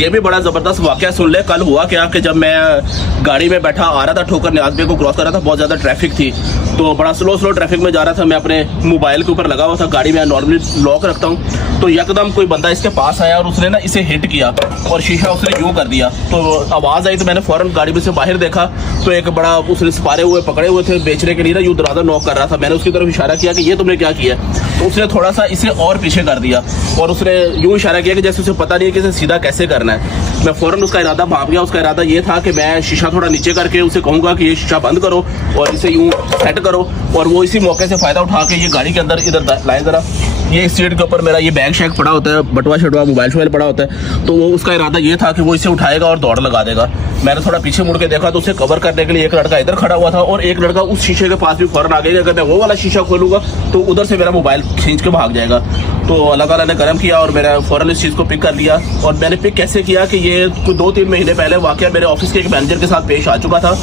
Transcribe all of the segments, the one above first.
ये भी बड़ा ज़बरदस्त वाक़या सुन ले। कल हुआ क्या कि जब मैं गाड़ी में बैठा आ रहा था, ठोकर न्याज बे को क्रॉस कर रहा था, बहुत ज़्यादा ट्रैफिक थी, तो बड़ा स्लो ट्रैफिक में जा रहा था। मैं अपने मोबाइल के ऊपर लगा हुआ था, गाड़ी में नॉर्मली लॉक रखता हूँ, तो यकदम कोई बंदा इसके पास आया और उसने ना इसे हिट किया और शीशा उसने यूँ कर दिया। तो आवाज़ आई तो मैंने फ़ौरन गाड़ी में से बाहर देखा तो एक बड़ा उसने सिपारे हुए पकड़े हुए थे बेचने के लिए ना, यूँ दरवाज़ा नॉक कर रहा था। मैंने उसकी तरफ इशारा किया कि ये तुमने क्या किया, तो उसने थोड़ा सा इसे और पीछे कर दिया और उसने यूँ इशारा किया कि जैसे उसे पता नहीं है कि इसे सीधा कैसे करना है। मैं फ़ौरन उसका इरादा भाप गया। उसका इरादा ये था कि मैं शीशा थोड़ा नीचे करके उसे कहूँगा कि ये शीशा बंद करो और इसे यूँ सेट करो, और वो इसी मौके से फ़ायदा उठा के ये गाड़ी के अंदर इधर लाए ज़रा, ये सीट के ऊपर मेरा ये बैग शैग पड़ा होता है, बटवा शटवा मोबाइल शोबाइल पड़ा होता है, तो वो उसका इरादा ये था कि वो इसे उठाएगा और दौड़ लगा देगा। मैंने थोड़ा पीछे मुड़ के देखा तो उसे कवर करने के लिए एक लड़का इधर खड़ा हुआ था और एक लड़का उस शीशे के पास भी फ़ौरन आ गया। अगर मैं वो वाला शीशा खोलूँगा तो उधर से मेरा मोबाइल खींच के भाग जाएगा। तो अल्लाह ताला ने करम किया और मेरा फ़ौरन इस चीज़ को पिक कर लिया। और मैंने पिक कैसे किया कि ये कुछ 2-3 महीने पहले वाक़या मेरे ऑफिस के एक मैनेजर के साथ पेश आ चुका था।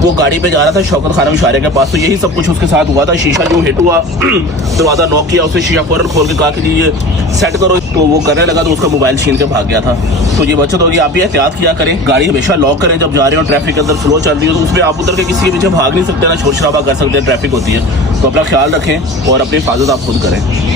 वो गाड़ी पे जा रहा था शौकत खानम इशारे के पास, तो यही सब कुछ उसके साथ हुआ था। शीशा जो हिट हुआ, दरवाज़ा नॉक किया, उसने शीशा फ़ौरन खोल के कहा कि ये सेट करो, तो वो करने लगा तो उसका मोबाइल छीन के भाग गया था। तो ये बचत होगी, आप भी एहतियात किया करें, गाड़ी हमेशा लॉक करें जब जा रहे हो, ट्रैफिक के अंदर स्लो चल रही हो तो उसमें आप उधर के किसी के पीछे भाग नहीं सकते, ना शोर शराबा कर सकते, ट्रैफिक होती है। तो अपना ख्याल रखें और अपनी हिफाजत आप खुद करें।